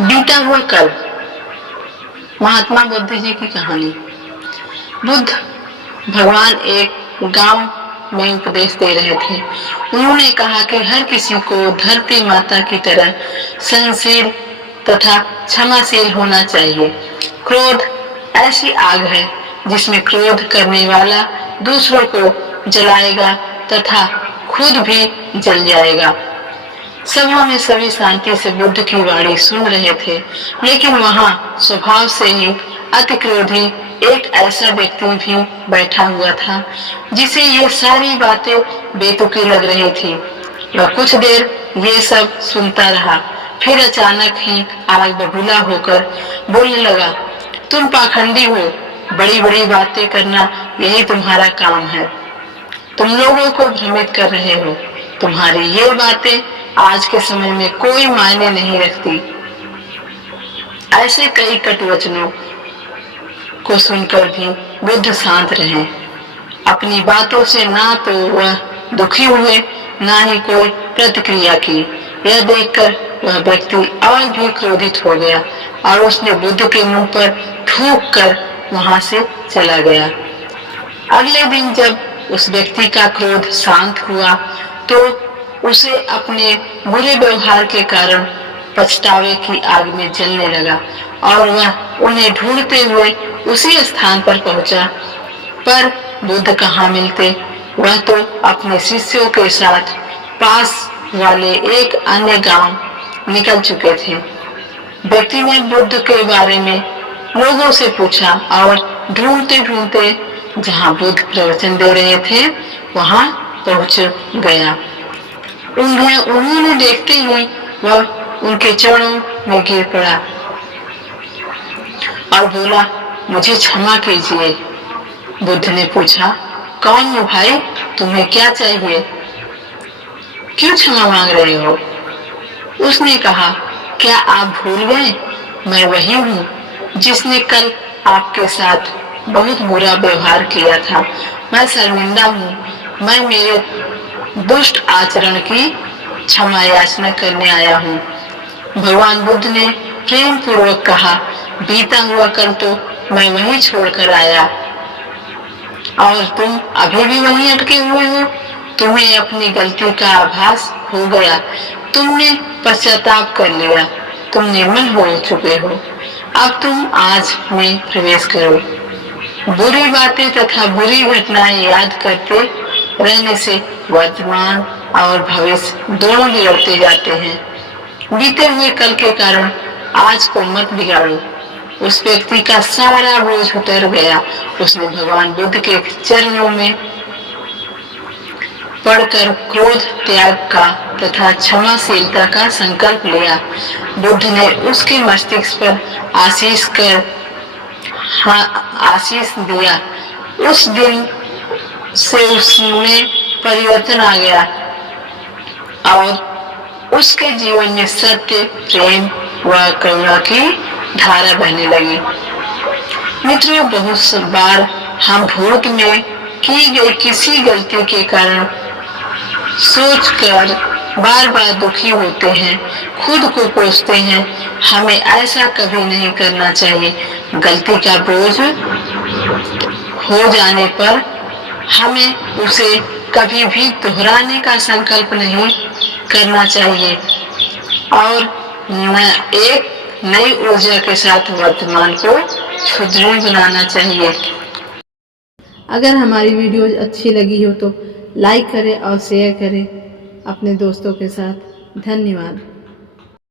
बीता हुआ कल। महात्मा बुद्ध जी की कहानी। बुद्ध भगवान एक गांव में उपदेश दे रहे थे। उन्होंने कहा कि हर किसी को धरती माता की तरह सहनशील तथा क्षमाशील होना चाहिए। क्रोध ऐसी आग है जिसमें क्रोध करने वाला दूसरों को जलाएगा तथा खुद भी जल जाएगा। सभा में सभी शांति से बुद्ध की वाणी सुन रहे थे, लेकिन वहां स्वभाव से ही अति क्रोधी एक ऐसा व्यक्ति भी बैठा हुआ था जिसे ये सारी बातें बेतुकी लग रही थी। वह कुछ देर ये सब सुनता रहा, फिर अचानक ही आग बबूला होकर बोलने लगा, तुम पाखंडी हो, बड़ी बड़ी बातें करना यही तुम्हारा काम है। तुम लोगों को भ्रमित कर रहे हो। तुम्हारी ये बातें आज के समय में कोई मायने नहीं रखती। ऐसे कई कटु वचनों को सुनकर भी बुद्ध शांत रहे। अपनी बातों से ना तो वह दुखी हुए, ना ही कोई प्रतिक्रिया की। यह देखकर वह व्यक्ति और भी क्रोधित हो गया और उसने बुद्ध के मुंह पर थूक कर वहां से चला गया। अगले दिन जब उस व्यक्ति का क्रोध शांत हुआ तो उसे अपने बुरे व्यवहार के कारण पछतावे की आग में जलने लगा और वह उन्हें ढूंढते हुए उसी स्थान पर पहुंचा। पर बुद्ध कहाँ मिलते। वह तो अपने शिष्यों के साथ पास वाले एक अन्य गांव निकल चुके थे। व्यक्ति ने बुद्ध के बारे में लोगों से पूछा और ढूंढते ढूंढते जहाँ बुद्ध प्रवचन दे रहे थे वहां पहुंच गया। उन्होंने देखते ही वह उनके चरणों में गिर पड़ा और बोला, मुझे क्षमा कीजिए। बुद्ध ने पूछा, कौन हो भाई, तुम्हें क्या चाहिए, क्यों क्षमा मांग रहे हो? उसने कहा, क्या आप भूल गए, मैं वही हूँ जिसने कल आपके साथ बहुत बुरा व्यवहार किया था। मैं शर्मिंदा हूँ। मैं मेरे दुष्ट आचरण की क्षमा याचना करने आया हूँ। भगवान बुद्ध ने प्रेम पूर्वक कहा, बीता हुआ कल तो मैं वहीं छोड़कर आया और तुम अभी भी वहीं अटके हुए हो। तुम्हें अपनी गलती का आभास हो गया, तुमने पश्चाताप कर लिया, तुम निर्मल हो चुके हो। अब तुम आज में प्रवेश करो। बुरी बातें तथा बुरी घटनाएं याद करते रहने से वर्तमान और भविष्य दोनों बिगड़ते जाते हैं। बीते हुए कल के कारण आज को मत बिगाड़ो। उस व्यक्ति का सारा बोझ उतर गया। उसने भगवान बुद्ध के चरणों में पढ़कर क्रोध त्याग का तथा क्षमाशीलता का संकल्प लिया। बुद्ध ने उसके मस्तिष्क पर आशीष दिया। उस दिन से उसमें परिवर्तन आ गया और उसके जीवन में सत्य, प्रेम व करुणा की धारा बहने लगी। मित्रों, बहुत बार हम भूत में की गई किसी गलती के कारण सोचकर बार बार दुखी होते हैं, खुद को कोसते हैं। हमें ऐसा कभी नहीं करना चाहिए। गलती का बोझ हो जाने पर हमें उसे कभी भी दोहराने का संकल्प नहीं करना चाहिए और एक नई ऊर्जा के साथ वर्तमान को सुदृढ़ बनाना चाहिए। अगर हमारी वीडियोज अच्छी लगी हो तो लाइक करें और शेयर करें अपने दोस्तों के साथ। धन्यवाद।